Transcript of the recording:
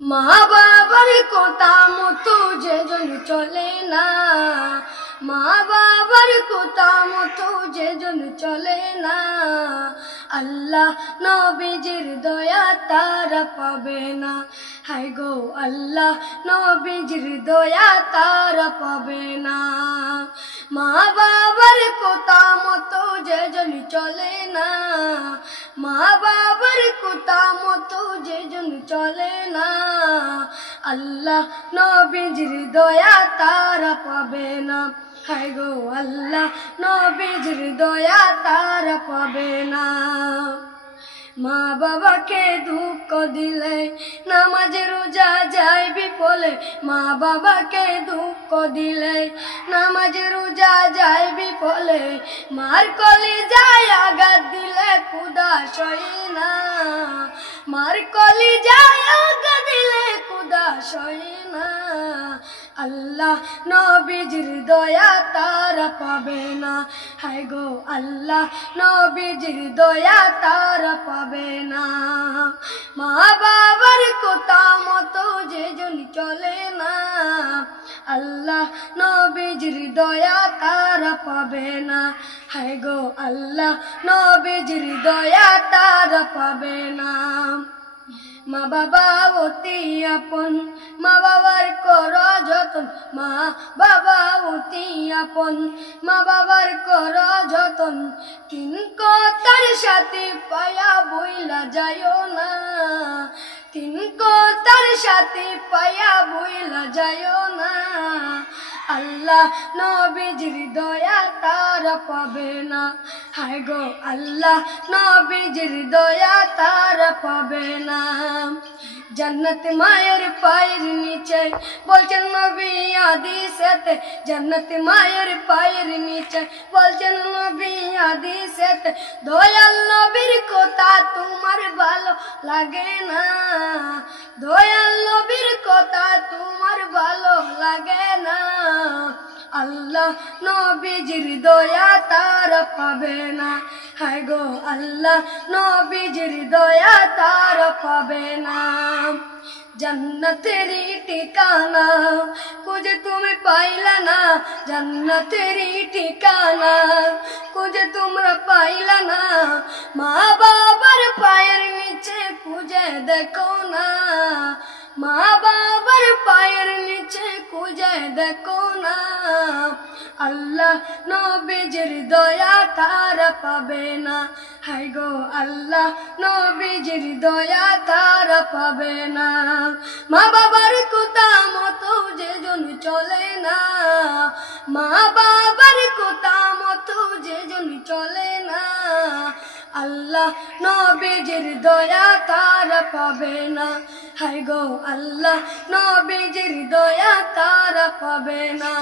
মা বাবার কথা মতো যেজন চলে না, মা বাবার কথা মতো যেজন চলে না, আল্লাহ নবীজির দয়া তারা পাবে না। হায় গো আল্লাহ নবীজির দয়া তারা পাবে না। মা বাবার কথা মতো যেজন চলে না, মা বাবার কথা মতো যেজন চলে না, আল্লাহ নবীজির দয়া তারা পাবে না। হায় গো আল্লাহ নবীজির দয়া তারা পাবে না। মা বাবাকে দুঃখ দিলে নামাজে রোজা যায় বিফলে, মা বাবাকে দুঃখ দিলে নামাজে রোজা যায় বিফলে, মার কলিজায় আঘাত দিলে ক্ষুধা সয় না, মার কলিজায় আঘাত দিলে ক্ষুধা সয় না, আল্লাহ নবীজির দয়া তারা পাবে না। হায় গো আল্লাহ নবীজির দয়া তারা পাবে না। মা বাবার কথা মতো যেজন চলে না, আল্লাহ নবীজির দয়া তারা পাবে না। হায় গো আল্লাহ নবীজির দয়া তারা পাবে না। মা বাবা অতি আপন, মা বাবার কর যতন, মা বাবা অতি আপন, মা বাবার কর যতন, তিন কথার সাথে পায়া বইলা যায়ও না, তিন কথার সাথে পায়া বইলা যায়ও না, আল্লাহ নবীজির দয়া তারা পাবে না। হায় গো আল্লাহ নবীজির দয়া তারা পাবে না। জান্নাত মায়ের পায়ের নিচে বলছেন নবী হাদিসেতে, জান্নাত মায়ের পায়ের নিচে বলছেন নবী হাদিসেতে, দয়াল নবীর কথা তোমার ভালো লাগে না, দয়াল নবীর কথা তোমার ভালো লাগে না, আল্লাহ নবীজির দয়া তারা পাবে না। হায় গো আল্লাহ নবীজির দয়া তারা পাবে না। জান্নাতেরই ঠিকানা খুঁজে তুমি পাইলা না, জান্নাতেরই ঠিকানা খুঁজে তোমরা পাইলা না, মা বাবার পায়ের নিচে খুঁজে দেখো না, মা বাবার পায়ের নিচে খুঁজে দেখো না, আল্লাহ নবীজির দয়া তারা পাবে না। হায় গো আল্লাহ নবীজির দয়া তারা পাবে না। মা বাবার কথা মতো যেজন চলে না, মা বাবার কথা মতো যেজন চলে না, আল্লাহ নবীজির দয়া তারা পাবে না। হায় গো আল্লাহ নবীজির দয়া তারা পাবে না।